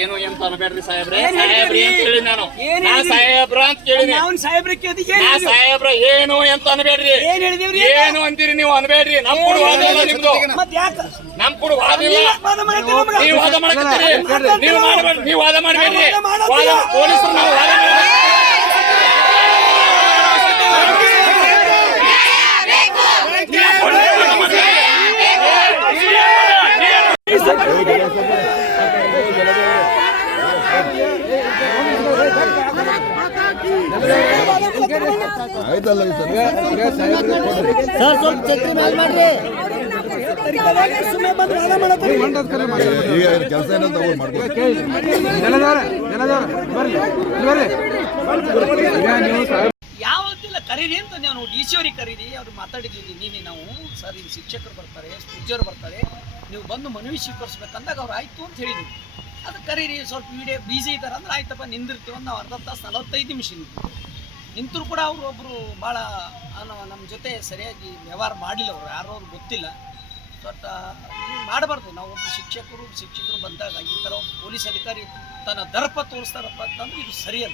ಏನು ಎಂತ ಅನ್ಬೇಡ್ರಿ ಸಾಹೇಬ್ರೆ? ಏನ್ ಸಾಹೇಬ್ರಿ ಅಂತ ಹೇಳಿ ನಾನು? ಏನ್ ನಾ? ಸಾಹೇಬ್ರ ಅಂತ ಕೇಳಿನಿ ನಾನು ಸಾಹೇಬ್ರ ಕೇಳ್ದಿ ಏನ್ ನಾ? ಸಾಹೇಬ್ರ ಏನು ಅಂತ ಅನ್ಬೇಡ್ರಿ? ಏನ್ ಹೇಳಿದ್ರಿ ಏನು ಅಂತೀರಿ ನೀವು ಅನ್ಬೇಡ್ರಿ? ನಮ್ ಕೂಡ ವಾದ ಇಲ್ಲ ನಿಮ್ದು. ಮತ್ ಯಾಕ? ನಮ್ ಕೂಡ ವಾದ ಇಲ್ಲ. ನೀವ್ ವಾದ ಮಾಡ್ತೀರಿ ನೀವು ಮಾಡಬೇಡ್ರಿ. ನೀವು ವಾದ ಮಾಡಬೇಡ್ರಿ. ವಾದ. ಪೊಲೀಸರು. ನೀವು ಪೊಲೀಸರು ವಾದ ಮಾಡ್ಬೇಡ್ರಿ. ಆಯ್ತಲ್ಲ ಸರ್, ಸ್ವಲ್ಪ ಚಕ್ರಿ ಕೆಲಸ ಯಾವತ್ತಿಲ್ಲ ಕರೀರಿ ಅಂತ ನೀವು ಡಿ ಸಿ ಅವ್ರಿಗೆ ಕರೀರಿ, ಅವ್ರು ಮಾತಾಡಿದ್ದೀವಿ ನೀನೆ ನಾವು, ಸರ್, ಇಲ್ಲಿ ಶಿಕ್ಷಕರು ಬರ್ತಾರೆ ಟೀಚರ್ ಬರ್ತಾರೆ. ನೀವು ಬಂದು ಮನವಿ ಸ್ವೀಕರಿಸ್ಬೇಕಂದಾಗ ಅವ್ರು ಆಯ್ತು ಅಂತ ಹೇಳಿದ್ರು. ಅದು ಕರೀರಿ, ಸ್ವಲ್ಪ ವಿಡಿಯೋ ಬಿಜಿ ಇದ್ದಾರೆ ಅಂದ್ರೆ ಆಯ್ತಪ್ಪ, ನಿಂದಿರ್ತೀವಿ ನಾವು ಅರ್ಧ ತಾಸು ನಲವತ್ತೈದು ನಿಮಿಷ ನಿಂತು ನಿಂತರೂ ಕೂಡ ಅವರು ಒಬ್ಬರು ಭಾಳ ನಮ್ಮ ಜೊತೆ ಸರಿಯಾಗಿ ವ್ಯವಹಾರ ಮಾಡಿಲ್ಲ ಅವರು, ಯಾರೋ ಅವ್ರು ಗೊತ್ತಿಲ್ಲ. ಬಟ್ ಮಾಡಬಾರ್ದು. ನಾವು ಒಬ್ಬರು ಶಿಕ್ಷಕರು ಶಿಕ್ಷಕರು ಬಂದಾಗ ಈ ಥರ ಪೊಲೀಸ್ ಅಧಿಕಾರಿ ತನ್ನ ದರ್ಪ ತೋರಿಸ್ತಾರಪ್ಪ ಅಂತಂದ್ರೆ ಇದು ಸರಿಯಲ್ಲ.